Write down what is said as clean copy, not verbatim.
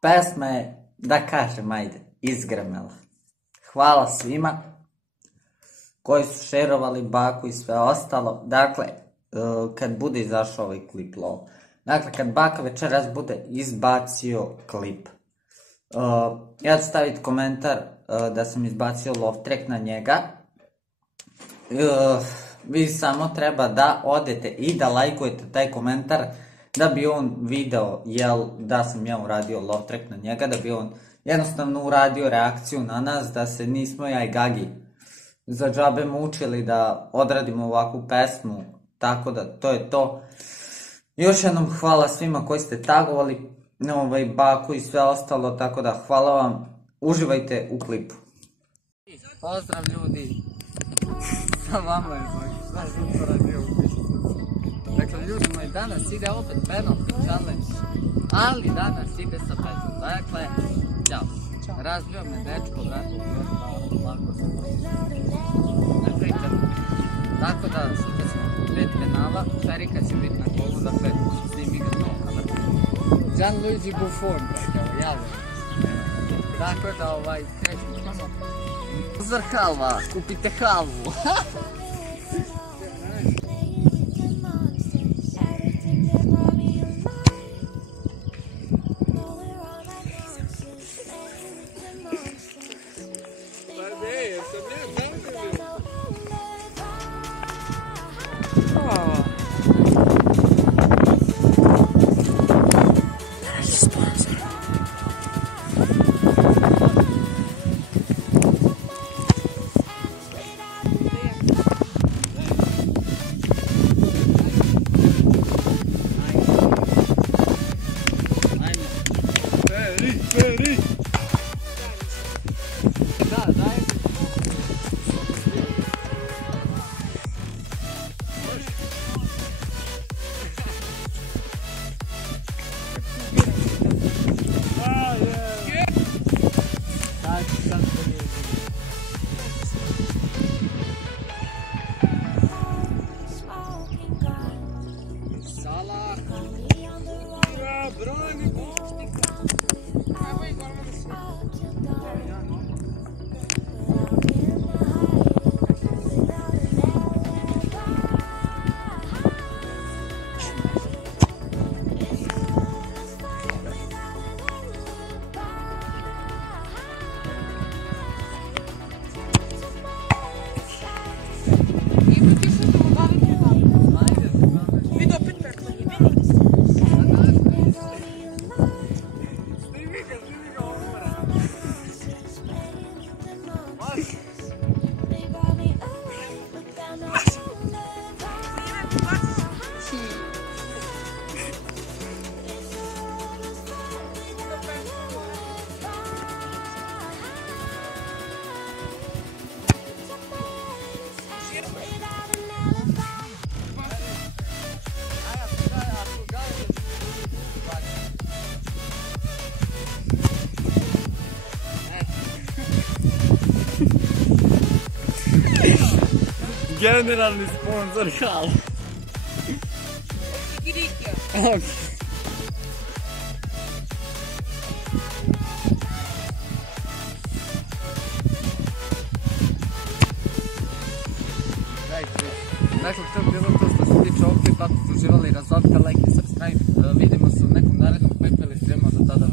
pesma je, da kažem, ajde, izgrmela. Hvala svima koji su šerovali baku i sve ostalo. Dakle, kad bude izašao ovaj klip, lol. Dakle, kad baka večeras bude izbacio klip, ja ću staviti komentar da sam izbacio love track na njega. Vi samo treba da odete i da lajkujete taj komentar da bi on video da sam ja uradio love track na njega, da bi on jednostavno uradio reakciju na nas, da se nismo ja i Gagi za džabe mučili da odradimo ovakvu pesmu, tako da to je to. Još jednom hvala svima koji ste tagovali baku i sve ostalo, tako da hvala vam, uživajte u klipu. Pozdrav ljudi, sa vama je šta sam to radio u pišu. Dakle ljudi moji, danas ide opet penalty challenge, ali danas ide sa pesmom. Dakle, ćao. Razbio me dečko, brate, još lako sam. Ne pričam. Tako da, sutra ćemo 5 penala, Šerika će biti na kolu za 5, snimi ga znovu kameru. Gianluigi Buffon, brate, javno. Tako da, krećemo samo. Uzor halva, kupite halvu. Generalni sponsor hala. Ok. Dakle, to je bilo to što se tiče ovog klipa. Ako ste uživali, razopite like i subscribe. Vidimo se u nekom narednom klipu ili svijemo do tada.